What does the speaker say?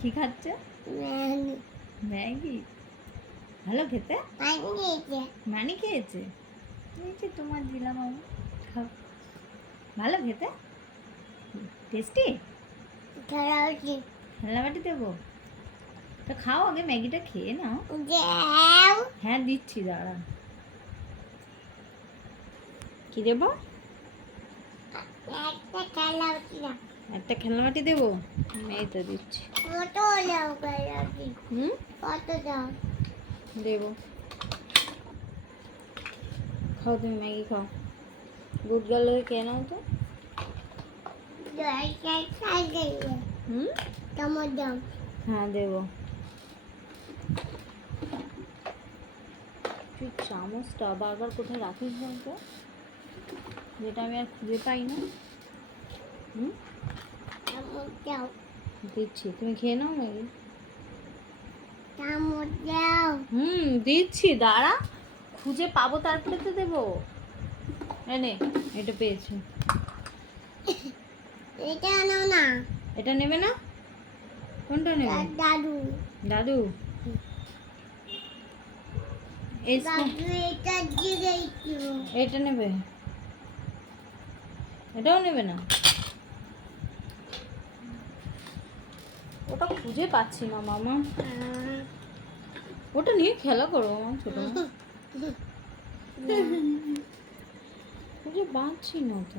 কি খাচ্ছে? ম্যাগি। ভালো খেতে? মানি খেয়েছে? এই যে তোমার দিলাম আমি, খাও। ভালো খেতে? টেস্টি? খেলনা বাটি দেবো? তো খাও, আগে ম্যাগিটা খেয়ে নাও। হ্যাঁ দিচ্ছি, দাঁড়া। কি দেবো? একটা খেলনা বাটি দেবো? এই তো দিচ্ছি। দেবো। খাও, তুমি ম্যাগি খাও। গুড গার্ল হয়ে খেয়ে নাও তো। হ্যাঁ দেবো। তুই চামচটা বারবার কোথায় রাখিস বলতো, যেটা আমি আর খুঁজে পাই না। দিচ্ছি, তুমি খেয়ে নাও ম্যাগি। দিচ্ছি, দাঁড়া, খুঁজে পাবো তারপরে তো দেবো। এনে, এটা পেয়েছি। এটা নেবে না? কোনটা নেবে? দাদু। এটা নেবে? এটাও নেবে না? ওটা খুঁজে পাচ্ছি না মামা। ওটা নিয়ে খেলা করো আমার ছোট। খুঁজে পাচ্ছি না তো।